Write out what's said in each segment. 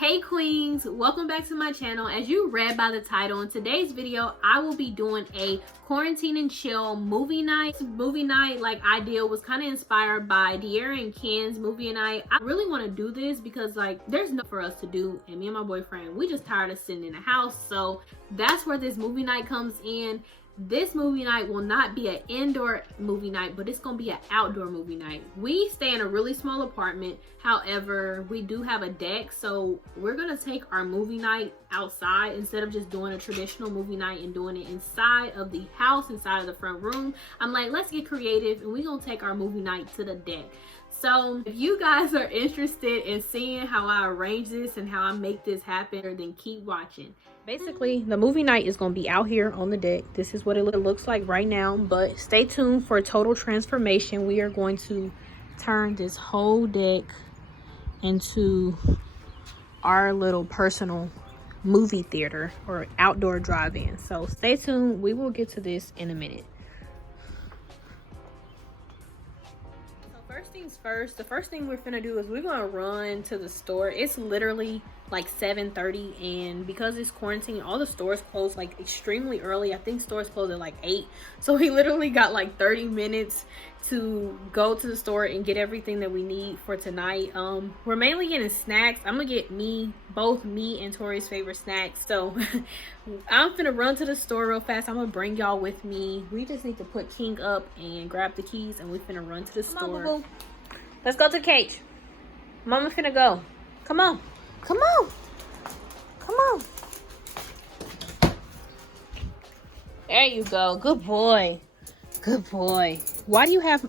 Hey queens, welcome back to my channel. As you read by the title, in today's video I will be doing a quarantine and chill movie night. Like idea was kind of inspired by De'Ara and Ken's movie night. I really want to do this because like there's nothing for us to do, and me and my boyfriend, we just tired of sitting in the house. So that's where this movie night comes in. This movie night will not be an indoor movie night, but it's gonna be an outdoor movie night. We stay in a really small apartment, however we do have a deck, so we're gonna take our movie night outside instead of just doing a traditional movie night and doing it inside of the house, inside of the front room. I'm like, let's get creative and we're gonna take our movie night to the deck. So if you guys are interested in seeing how I arrange this and how I make this happen, then keep watching. Basically, the movie night is going to be out here on the deck. This is what it looks like right now, but stay tuned for total transformation. We are going to turn this whole deck into our little personal movie theater or outdoor drive-in. So stay tuned. We will get to this in a minute. First things first, the first thing we're gonna do is we're gonna run to the store. It's literally like 7:30, and because it's quarantine, all the stores close like extremely early. I think stores close at like 8, so we literally got like 30 minutes to go to the store and get everything that we need for tonight. We're mainly getting snacks. I'm gonna get both me and Tori's favorite snacks, so I'm gonna run to the store real fast. I'm gonna bring y'all with me. We just need to put King up and grab the keys, and we're finna run to the store. Boo-boo. Let's go to the cage. Mama finna go. Come on. Come on. Come on. There you go. Good boy. Good boy. Why do you have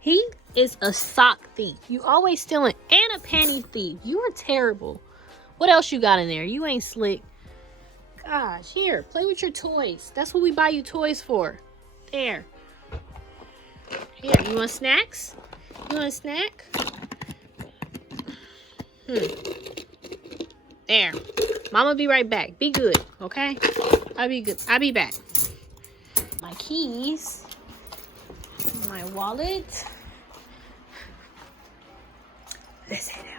he is a sock thief. You always stealing, and a panty thief. You are terrible. What else you got in there? You ain't slick. Gosh, here, play with your toys. That's what we buy you toys for. There. Here, you want snacks? You want a snack? There. Mama be right back. Be good, okay? I'll be good. I'll be back. My keys. My wallet. Let's head out.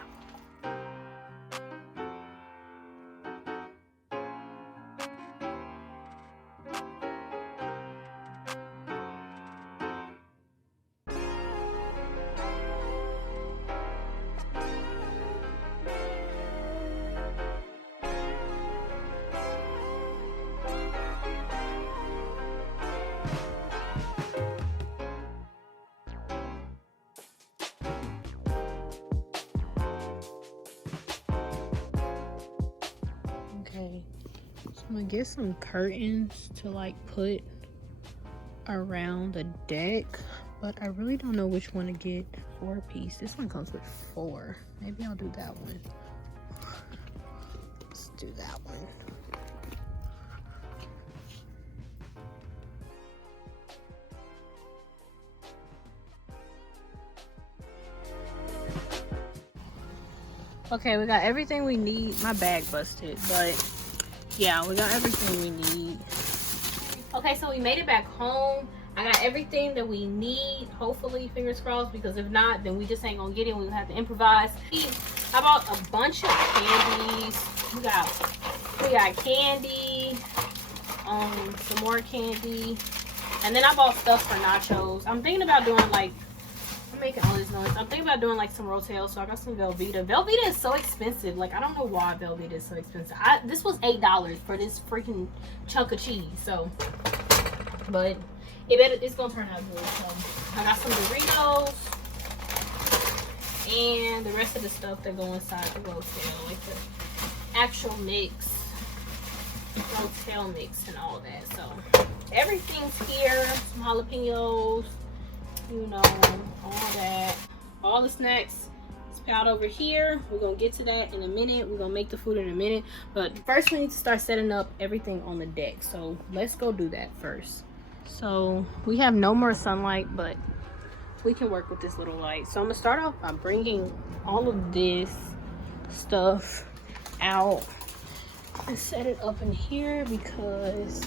Okay, so I'm gonna get some curtains to like put around the deck, but I really don't know which one to get. 4-piece. This one comes with 4. Maybe I'll do that one. Let's do that one. Okay, we got everything we need. My bag busted, but yeah, we got everything we need. Okay, so we made it back home. I got everything that we need, hopefully, fingers crossed, because if not, then we just ain't gonna get it. We'll have to improvise. I bought a bunch of candies. We got candy, some more candy, and then I bought stuff for nachos. I'm thinking about doing like, I'm making all this noise. I'm thinking about doing like some Rotel, so I got some Velveeta. Velveeta is so expensive. Like, I don't know why Velveeta is so expensive. This was $8 for this freaking chunk of cheese. So, but it's gonna turn out good. So, I got some Doritos and the rest of the stuff that go inside the Rotel, like the actual mix, Rotel mix, and all that. So, everything's here. Some jalapenos. You know, all that, all the snacks is piled over here. We're gonna get to that in a minute. We're gonna make the food in a minute, but first we need to start setting up everything on the deck. So let's go do that first. So we have no more sunlight, but we can work with this little light. So I'm gonna start off by bringing all of this stuff out and set it up in here because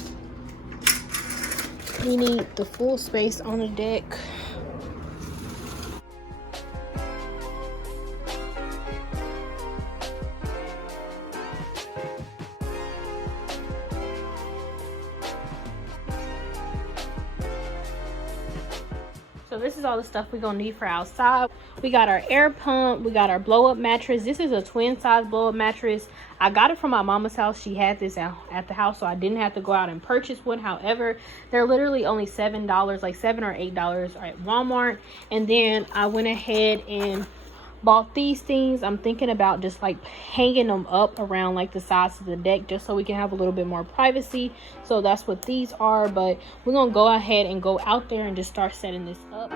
we need the full space on the deck. So this is all the stuff we're gonna need for outside. We got our air pump, we got our blow up mattress. This is a twin size blow up mattress. I got it from my mama's house. She had this at the house, so I didn't have to go out and purchase one. However, they're literally only $7, like $7 or $8 at Walmart. And then I went ahead and bought these things. I'm thinking about just like hanging them up around like the sides of the deck, just so we can have a little bit more privacy. So that's what these are. But we're gonna go ahead and go out there and just start setting this up.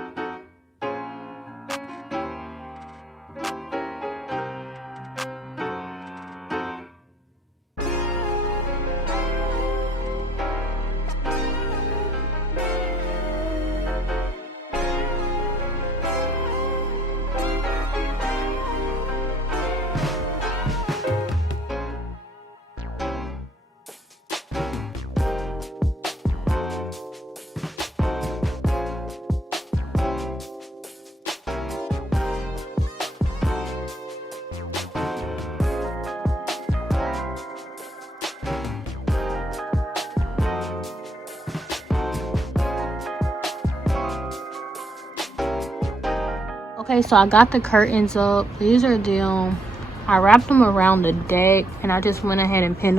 Okay, so I got the curtains up. These are them. I wrapped them around the deck, and I just went ahead and pinned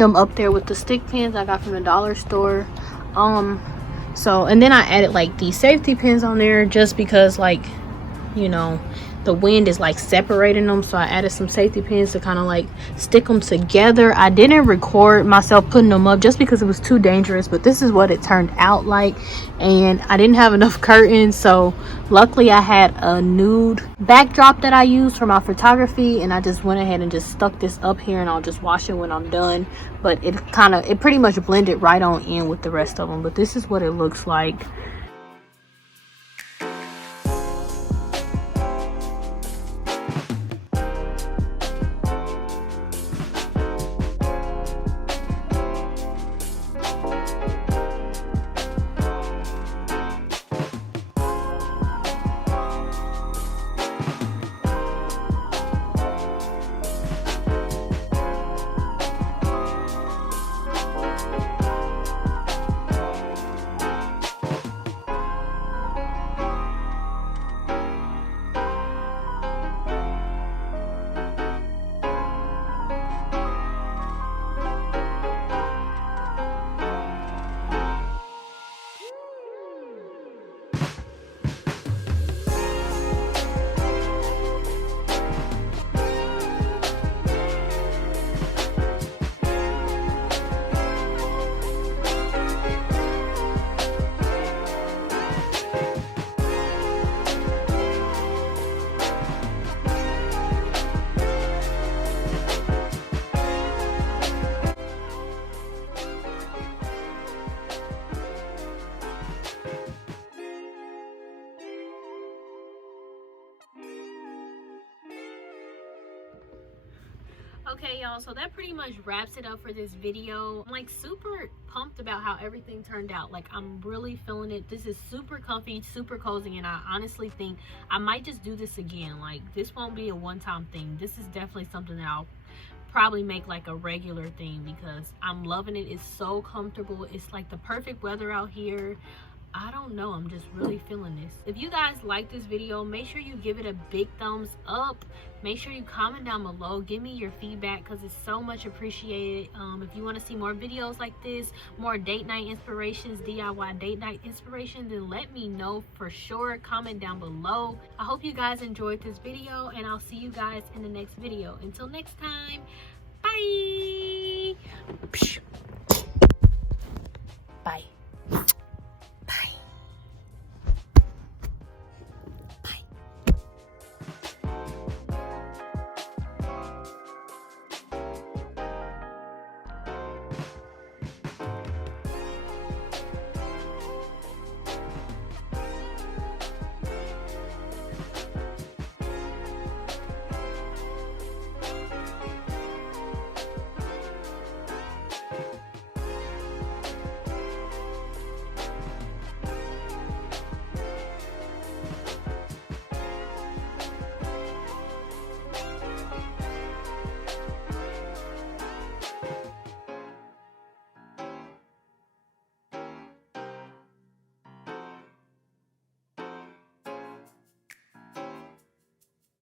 them up there with the stick pins I got from the dollar store. And then I added like these safety pins on there just because, like, you know, the wind is like separating them, so I added some safety pins to kind of like stick them together. I didn't record myself putting them up just because it was too dangerous, but this is what it turned out like. And I didn't have enough curtains, so luckily I had a nude backdrop that I used for my photography, and I just went ahead and just stuck this up here, and I'll just wash it when I'm done. But it pretty much blended right on in with the rest of them. But this is what it looks like. Okay, y'all, so that pretty much wraps it up for this video. I'm like super pumped about how everything turned out. Like, I'm really feeling it. This is super comfy, super cozy, and I honestly think I might just do this again. Like, this won't be a one-time thing. This is definitely something that I'll probably make like a regular thing because I'm loving it. It's so comfortable. It's like the perfect weather out here. I don't know, I'm just really feeling this. If you guys like this video, make sure you give it a big thumbs up. Make sure you comment down below, give me your feedback because it's so much appreciated. If you want to see more videos like this, more date night inspirations, DIY date night inspirations, then let me know for sure. Comment down below. I hope you guys enjoyed this video, and I'll see you guys in the next video. Until next time, bye. Bye.